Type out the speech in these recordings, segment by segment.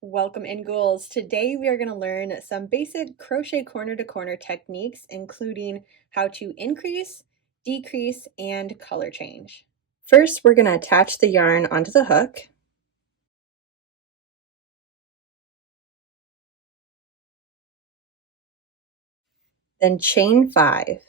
Welcome in ghouls. Today we are going to learn some basic crochet corner to corner techniques, including how to increase, decrease, and color change. First, we're going to attach the yarn onto the hook. Then chain 5.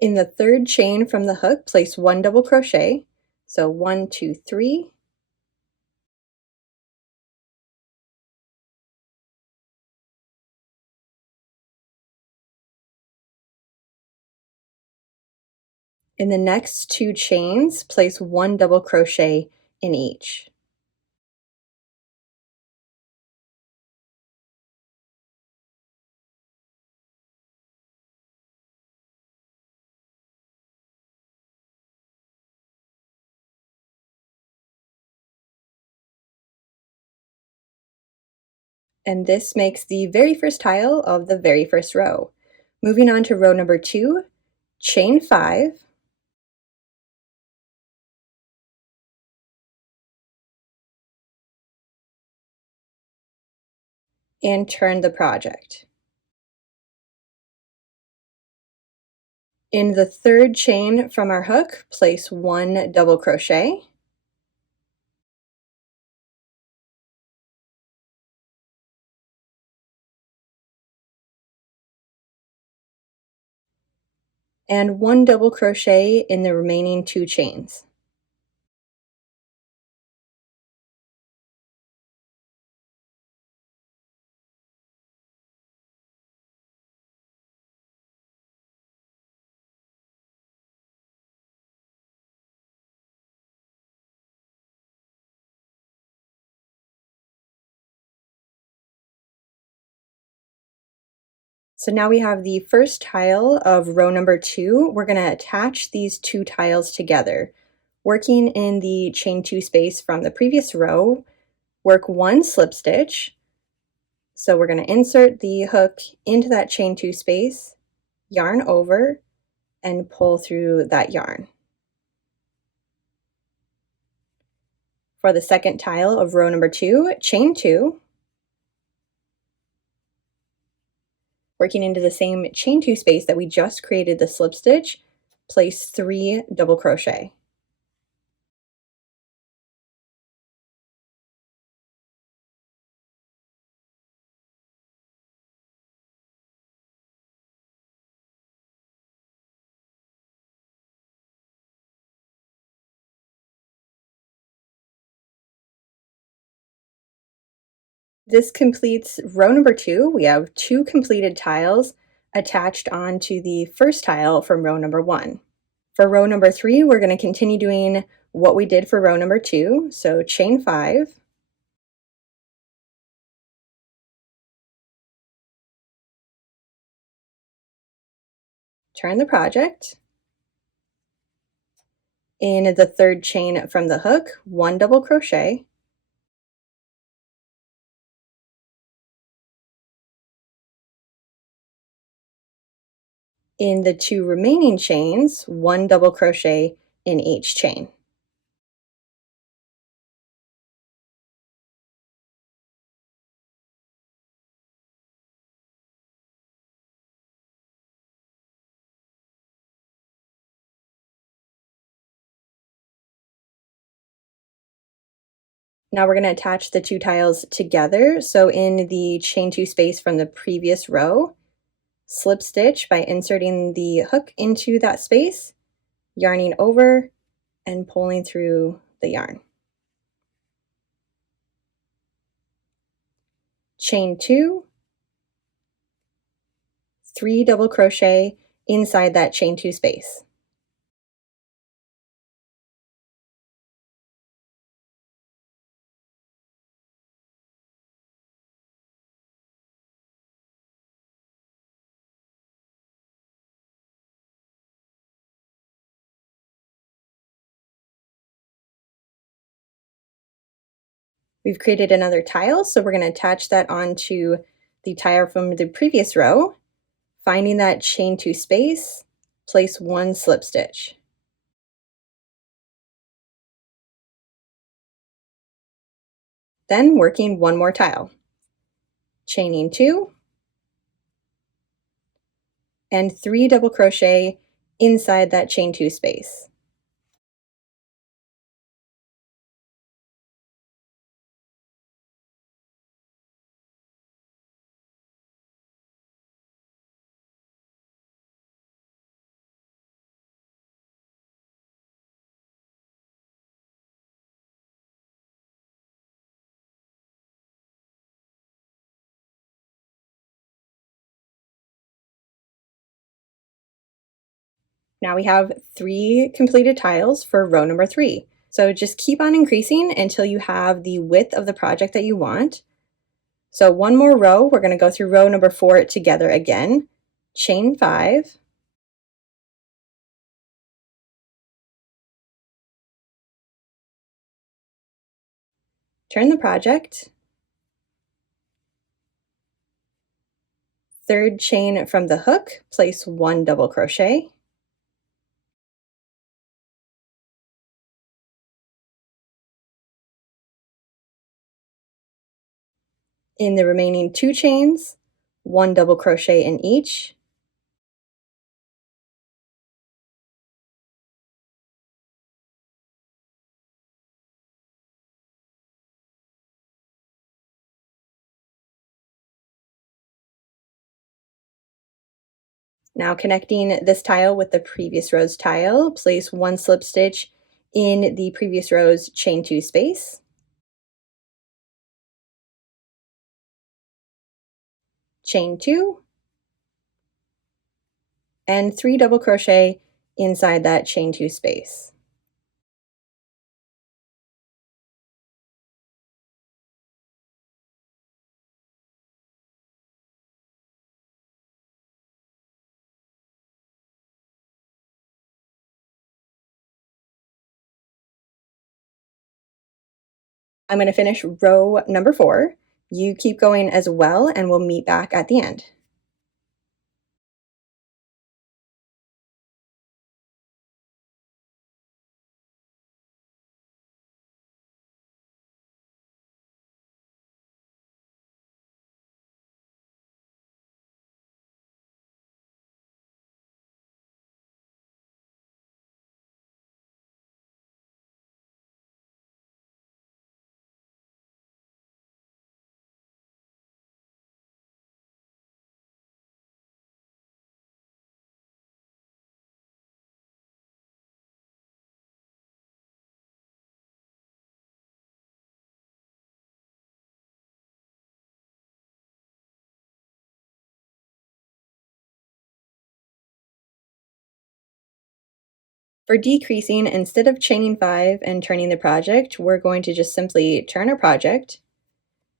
In the third chain from the hook, place 1 double crochet. So 1, 2, 3. In the next 2 chains, place 1 double crochet in each. And this makes the very first tile of the very first row. Moving on to row number 2, chain 5. And turn the project. In the third chain from our hook, place 1 double crochet. And 1 double crochet in the remaining 2 chains. So now we have the first tile of row number 2. We're going to attach these 2 tiles together. Working in the chain 2 space from the previous row, work 1 slip stitch. So we're going to insert the hook into that chain 2 space, yarn over, and pull through that yarn. For the second tile of row number 2, chain 2. Working into the same chain 2 space that we just created the slip stitch, place 3 double crochet. This completes row number 2. We have 2 completed tiles attached onto the first tile from row number 1. For row number 3, we're going to continue doing what we did for row number 2. So chain 5. Turn the project. In the third chain from the hook, 1 double crochet. In the 2 remaining chains, 1 double crochet in each chain. Now we're going to attach the 2 tiles together. So in the chain 2 space from the previous row, slip stitch by inserting the hook into that space, yarning over, and pulling through the yarn. Chain 2, 3 double crochet inside that chain 2 space. We've created another tile, so we're going to attach that onto the tile from the previous row, finding that chain 2 space, place 1 slip stitch. Then working one more tile, chaining 2, and 3 double crochet inside that chain 2 space. Now we have 3 completed tiles for row number 3. So just keep on increasing until you have the width of the project that you want. So one more row, we're going to go through row number 4 together again, chain 5, turn the project, third chain from the hook, place 1 double crochet, in the remaining 2 chains, 1 double crochet in each, now connecting this tile with the previous row's tile, place 1 slip stitch in the previous row's chain 2 space, chain 2, and 3 double crochet inside that chain 2 space. I'm going to finish row number 4. You keep going as well, and we'll meet back at the end. For decreasing, instead of chaining 5 and turning the project, we're going to just simply turn our project.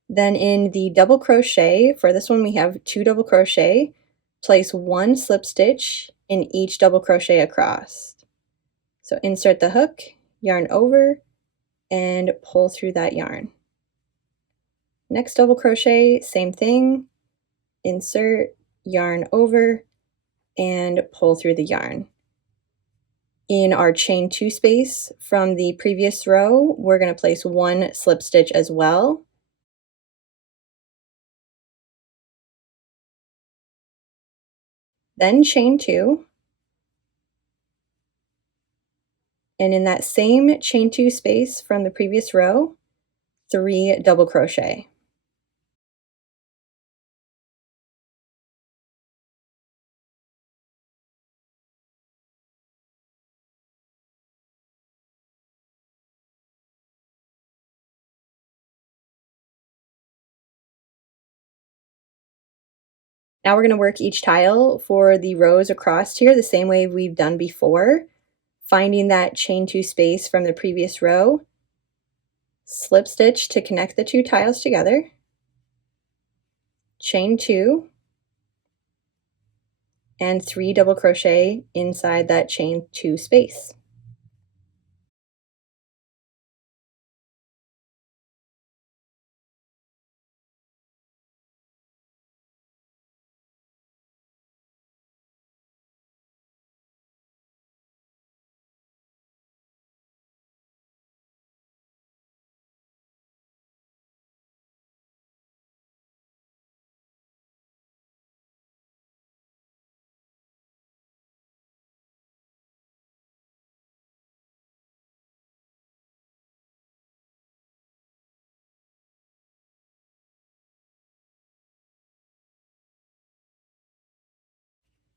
Then in the double crochet, for this one we have 2 double crochet, place 1 slip stitch in each double crochet across. So insert the hook, yarn over, and pull through that yarn. Next double crochet, same thing, insert, yarn over, and pull through the yarn. In our chain 2 space from the previous row, we're going to place 1 slip stitch as well. Then chain 2. And in that same chain 2 space from the previous row, 3 double crochet. Now we're going to work each tile for the rows across here the same way we've done before, finding that chain 2 space from the previous row, slip stitch to connect the 2 tiles together, chain 2, and 3 double crochet inside that chain 2 space.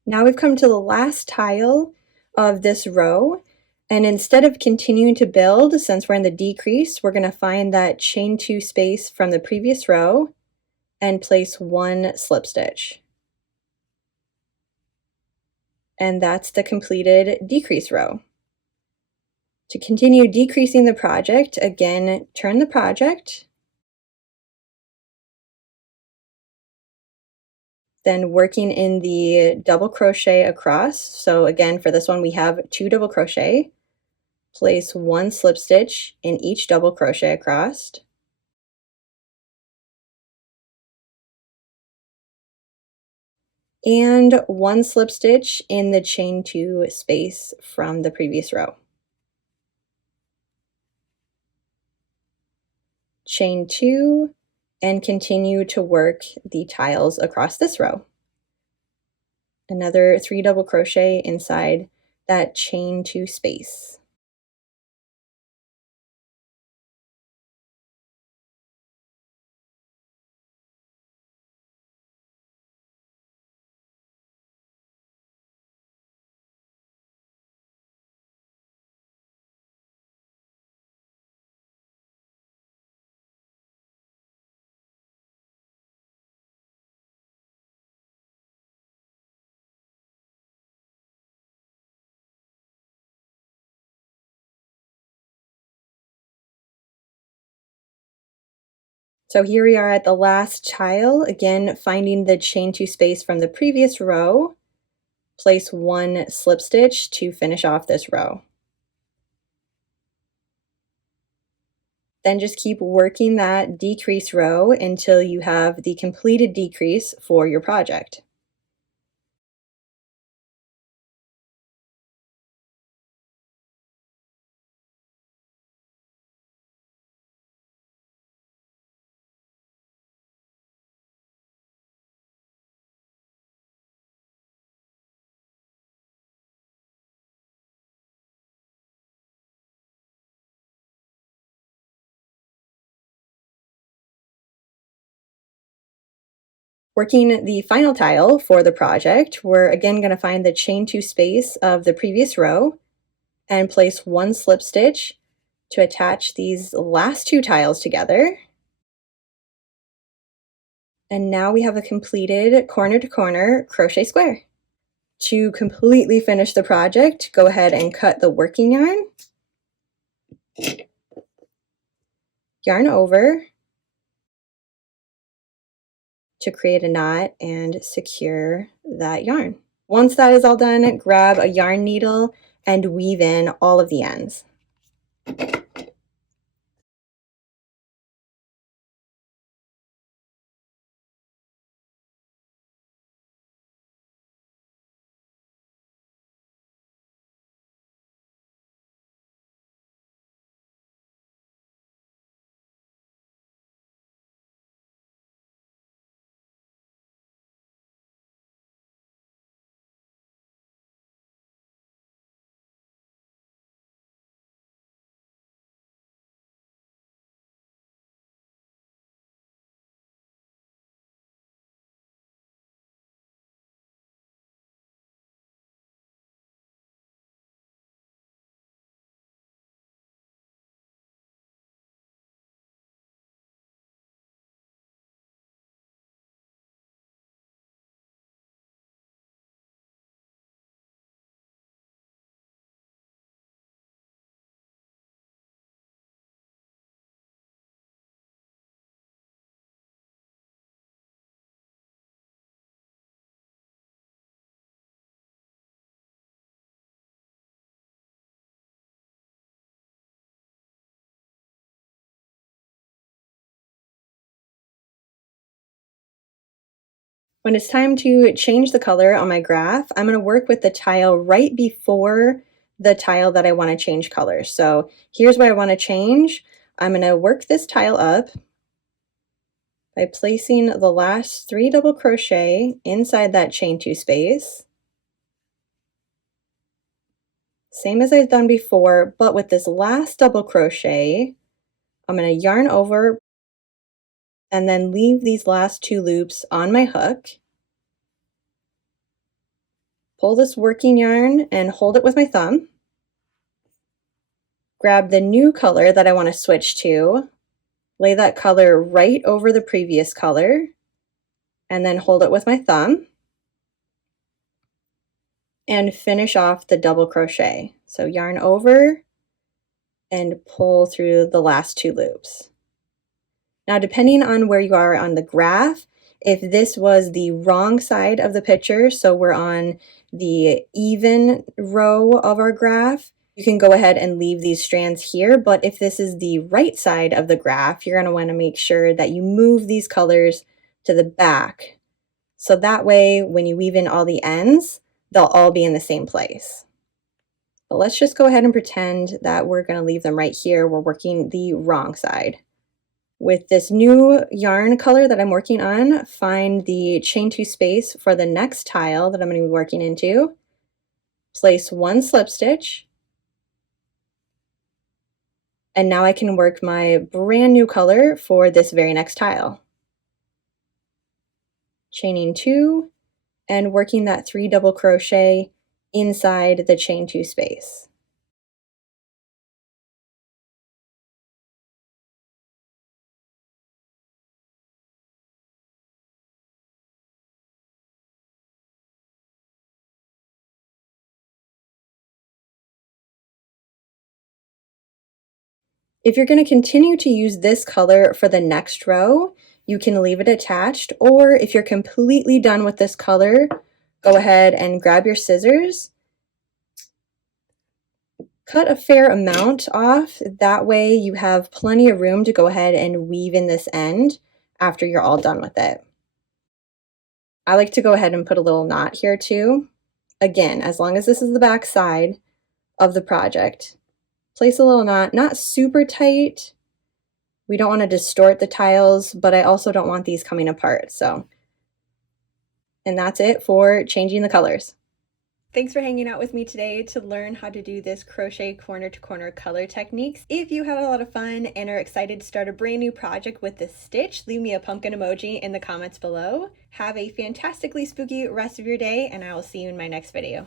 Now we've come to the last tile of this row, and instead of continuing to build, since we're in the decrease, we're going to find that chain 2 space from the previous row and place 1 slip stitch. And that's the completed decrease row. To continue decreasing the project, again, turn the project, then working in the double crochet across. So again, for this one, we have 2 double crochet, place 1 slip stitch in each double crochet across, and 1 slip stitch in the chain 2 space from the previous row. Chain 2 and continue to work the tiles across this row. Another 3 double crochet inside that chain 2 space. So here we are at the last tile, again finding the chain 2 space from the previous row, place 1 slip stitch to finish off this row. Then just keep working that decrease row until you have the completed decrease for your project. Working the final tile for the project, we're again going to find the chain 2 space of the previous row and place 1 slip stitch to attach these last 2 tiles together. And now we have a completed corner to corner crochet square. To completely finish the project, go ahead and cut the working yarn, yarn over to create a knot and secure that yarn. Once that is all done, grab a yarn needle and weave in all of the ends. When it's time to change the color on my graph, I'm going to work with the tile right before the tile that I want to change color. So here's what I want to change. I'm going to work this tile up by placing the last 3 double crochet inside that chain 2 space. Same as I've done before, but with this last double crochet, I'm going to yarn over and then leave these last 2 loops on my hook. Pull this working yarn and hold it with my thumb. Grab the new color that I want to switch to, lay that color right over the previous color, and then hold it with my thumb and finish off the double crochet. So yarn over and pull through the last 2 loops. Now, depending on where you are on the graph, if this was the wrong side of the picture, so we're on the even row of our graph, you can go ahead and leave these strands here. But if this is the right side of the graph, you're going to want to make sure that you move these colors to the back. So that way, when you weave in all the ends, they'll all be in the same place. But let's just go ahead and pretend that we're going to leave them right here. We're working the wrong side. With this new yarn color that I'm working on, find the chain 2 space for the next tile that I'm going to be working into. Place 1 slip stitch. And now I can work my brand new color for this very next tile. Chaining 2 and working that 3 double crochet inside the chain 2 space. If you're going to continue to use this color for the next row, you can leave it attached, or if you're completely done with this color, go ahead and grab your scissors, cut a fair amount off, that way you have plenty of room to go ahead and weave in this end after you're all done with it. I like to go ahead and put a little knot here too. Again, as long as this is the back side of the project. Place a little knot, not super tight. We don't want to distort the tiles, but I also don't want these coming apart. And that's it for changing the colors. Thanks for hanging out with me today to learn how to do this crochet corner to corner color techniques. If you had a lot of fun and are excited to start a brand new project with this stitch, leave me a pumpkin emoji in the comments below. Have a fantastically spooky rest of your day, and I will see you in my next video.